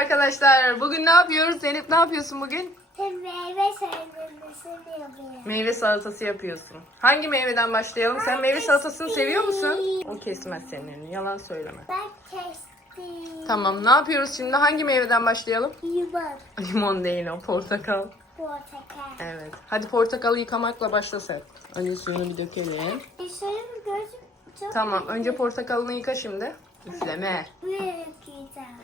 arkadaşlar. Bugün ne yapıyoruz? Zeynep ne yapıyorsun bugün? Meyve söylemesini yapıyorum. Meyve salatası yapıyorsun. Hangi meyveden başlayalım? Sen meyve salatasını seviyor musun? O kesmez senin elini. Yalan söyleme. Ben kestim. Tamam ne yapıyoruz şimdi? Hangi meyveden başlayalım? Limon, Limon değil o portakal. portakal. Evet. Hadi portakalı yıkamakla başla sen. Önce suyunu bir dökelim. Bir şöyle bir gözüm çok Tamam önce portakalını yıka şimdi. Üfleme.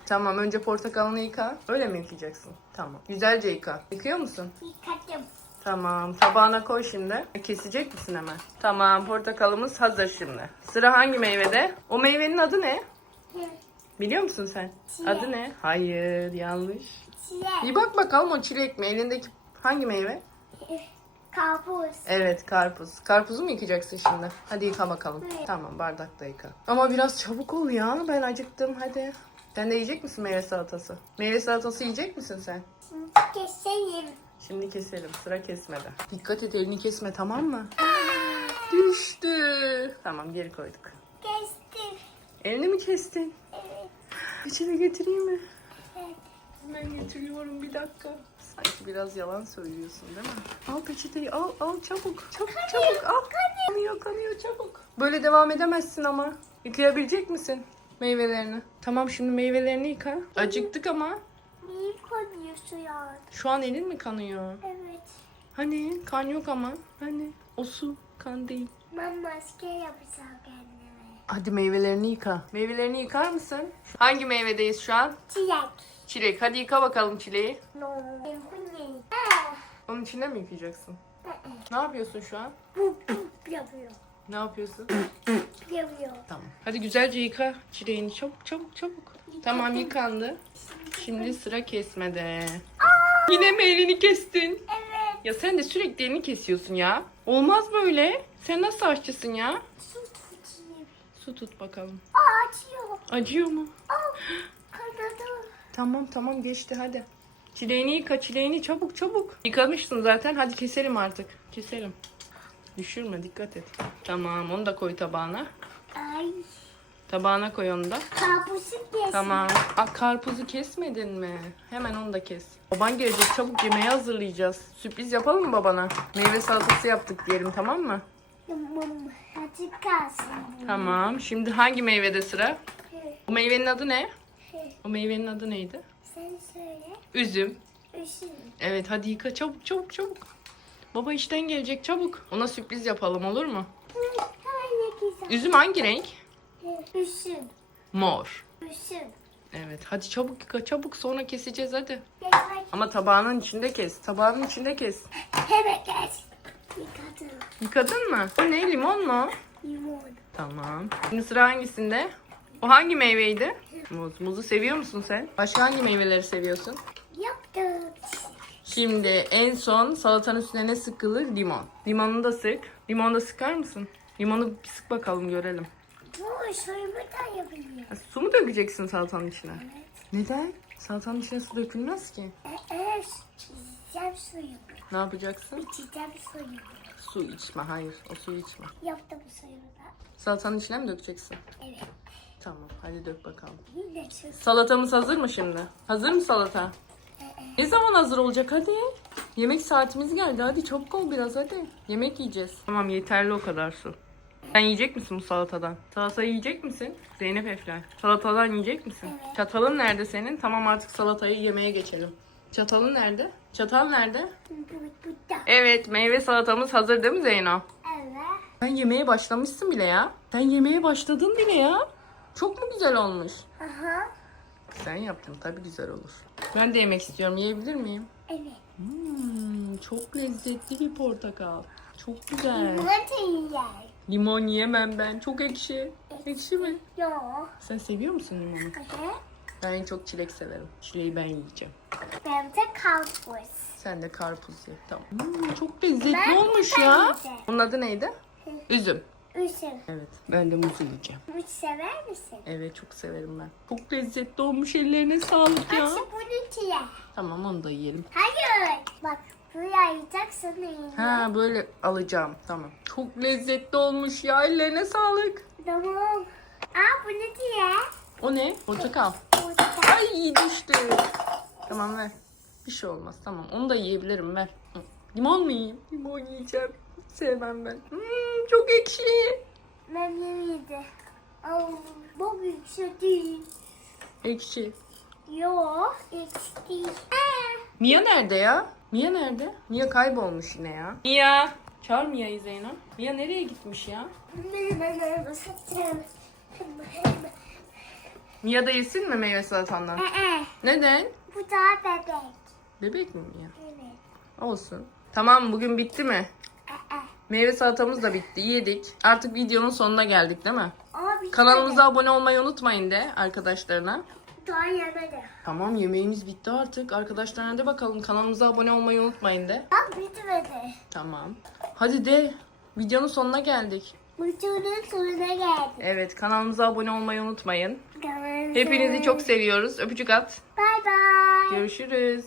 Tamam önce portakalını yıka. Öyle mi yıkayacaksın? Tamam. Güzelce yıka. Yıkıyor musun? Yıkadım. Tamam. Tabağına koy şimdi. Kesecek misin hemen? Tamam. Portakalımız hazır şimdi. Sıra hangi meyvede? O meyvenin adı ne? Biliyor musun sen? Çilek. Adı ne? Hayır. Yanlış. Çilek, Bir bak bakalım o çilek mi? Elindeki hangi meyve? Karpuz. Evet karpuz. Karpuzu mu yıkayacaksın şimdi? Hadi yıka bakalım. Evet. Tamam bardakta yıka. Ama biraz çabuk ol ya. Ben acıktım hadi. Sen de yiyecek misin meyve salatası? Meyve salatası yiyecek misin sen? Şimdi keseyim. Şimdi keselim. Sıra kesmede. Dikkat et elini kesme tamam mı? Düştü. Tamam geri koyduk. Kestim. Elini mi kestin? Evet. İçine getireyim mi? evet. Hemen getiriyorum bir dakika. Sanki biraz yalan söylüyorsun değil mi? Al peçeteyi al al çabuk. Çabuk çabuk al. Kanıyor kanıyor çabuk. Böyle devam edemezsin ama. Yıkayabilecek misin meyvelerini? Tamam şimdi meyvelerini yıka. Acıktık ama. Niye koyuyorsun ya? Şu an elin mi kanıyor? Evet. Hani kan yok ama. Hani o su kan değil. Ben maske yapacağım kendime. Hadi meyvelerini yıka. Meyvelerini yıkar mısın? Hangi meyvedeyiz şu an? Çilek. Çilek. Hadi yıka bakalım çileği. Onun içinde mi yıkayacaksın? Ne yapıyorsun şu an? Yapıyor. Ne yapıyorsun? Yapıyor. Tamam. Hadi güzelce yıka çileğini. Çabuk çabuk çabuk. Tamam yıkandı. Şimdi sıra kesmede. Yine mi elini kestin? Evet. Ya sen de sürekli elini kesiyorsun ya. Olmaz böyle. Sen nasıl aşçısın ya? Su tutayım. Su tut bakalım. Aa açıyor. Acıyor mu? Aa kanadı. Tamam tamam geçti hadi. Çileğini yıka çileğini çabuk çabuk. Yıkamışsın zaten hadi keselim artık. Keselim. Düşürme dikkat et. Tamam onu da koy tabağına. Ay. Tabağına koy onu da. Karpuzu kesin. Tamam. Aa, karpuzu kesmedin mi? Hemen onu da kes. Baban gelecek çabuk yemeği hazırlayacağız. Sürpriz yapalım mı babana? Meyve salatası yaptık diyelim tamam mı? Tamam. Hadi kalsın. Tamam. Şimdi hangi meyvede sıra? O meyvenin adı ne? O meyvenin adı neydi? Sen söyle. Üzüm. Üşün. Evet hadi yıka çabuk çabuk çabuk. Baba işten gelecek çabuk. Ona sürpriz yapalım olur mu? Üzüm hangi renk? Üşün. Mor. Üşün. Evet hadi çabuk yıka çabuk sonra keseceğiz hadi. Ama tabağının içinde kes. Tabağının içinde kes. Hemen gel. Yıkadım. Yıkadın mı? O ne limon mu? Limon. Tamam. Şimdi sıra hangisinde? O hangi meyveydi? Muz. Muzu seviyor musun sen? Başka hangi meyveleri seviyorsun? Yaptım. Şimdi en son salatanın üstüne ne sıkılır? Limon. Limonunu da sık. Limonu da sıkar mısın? Limonu bir sık bakalım görelim. Bu da yapılıyor. Ha, su mu dökeceksin salatanın içine? Evet. Neden? Salatanın içine su dökülmez ki. Evet. İçeceğim suyu. Ne yapacaksın? İçeceğim suyu. Su içme. Hayır. O suyu içme. Yaptım suyu da. Salatanın içine mi dökeceksin? Evet. Tamam. Hadi dök bakalım. Salatamız hazır mı şimdi? Hazır mı salata? Ne zaman hazır olacak hadi? Yemek saatimiz geldi hadi çabuk ol biraz hadi. Yemek yiyeceğiz. Tamam yeterli o kadar su. Sen yiyecek misin bu salatadan? Salata yiyecek misin? Zeynep Efler. Salatadan yiyecek misin? Evet. Çatalın nerede senin? Tamam artık salatayı yemeye geçelim. Çatalın nerede? Çatal nerede? Evet meyve salatamız hazır değil mi Zeyno? Evet. Sen yemeğe başlamışsın bile ya. Sen yemeğe başladın bile ya. Çok mu güzel olmuş? Aha. Sen yaptın tabii güzel olur. Ben de yemek istiyorum. Yiyebilir miyim? Evet. Hmm, çok lezzetli bir portakal. Çok güzel. Limon da yer. Limon yemem ben. Çok ekşi. Ekşi mi? Yok. Sen seviyor musun limonu? Evet. Ben en çok çilek severim. Çileği ben yiyeceğim. Ben de karpuz. Sen de karpuz ye. Tamam. Hmm, çok lezzetli Ben olmuş ya. yiyeceğim. Bunun adı neydi? Üzüm. Üşün. Evet. Ben de muzu yiyeceğim. Muz sever misin? Evet çok severim ben. Çok lezzetli olmuş. Ellerine sağlık ya. Açı bunu çiğe. Tamam onu da yiyelim. Hayır. Bak buraya yiyeceksin yine. Ha böyle alacağım. Tamam. Çok lezzetli olmuş ya. Ellerine sağlık. Tamam. Aa bunu çiğe. O ne? Portakal. Burada. Ay düştü. Tamam ver. Bir şey olmaz tamam. Onu da yiyebilirim ver. Limon mu yiyeyim? Limon yiyeceğim. Sevmem ben. Hmm, çok ekşi. Ben. Al, bu şey değil. Ekşi. Yok, hiç değil. Aa, Mia nerede ya? Mia nerede? Mia kaybolmuş yine ya. Mia. Çağır Mia'yı Zeyno. Mia nereye gitmiş ya? Mia da yesin mi meyve salatandan? Aa, Neden? bu daha bebek. Bebek mi Mia? Evet. Olsun. Tamam bugün bitti mi? Meyve salatamız da bitti. Yedik. Artık videonun sonuna geldik değil mi? ama bir Kanalımıza abone olmayı unutmayın de arkadaşlarına. daha yemedi. Tamam yemeğimiz bitti artık. Arkadaşlarına de bakalım kanalımıza abone olmayı unutmayın de. Bak bitmedi. Tamam. Hadi de. Videonun sonuna geldik. Videonun sonuna geldik. Evet kanalımıza abone olmayı unutmayın. Kanalımıza- Hepinizi çok seviyoruz. Öpücük at. Bye bye. Görüşürüz.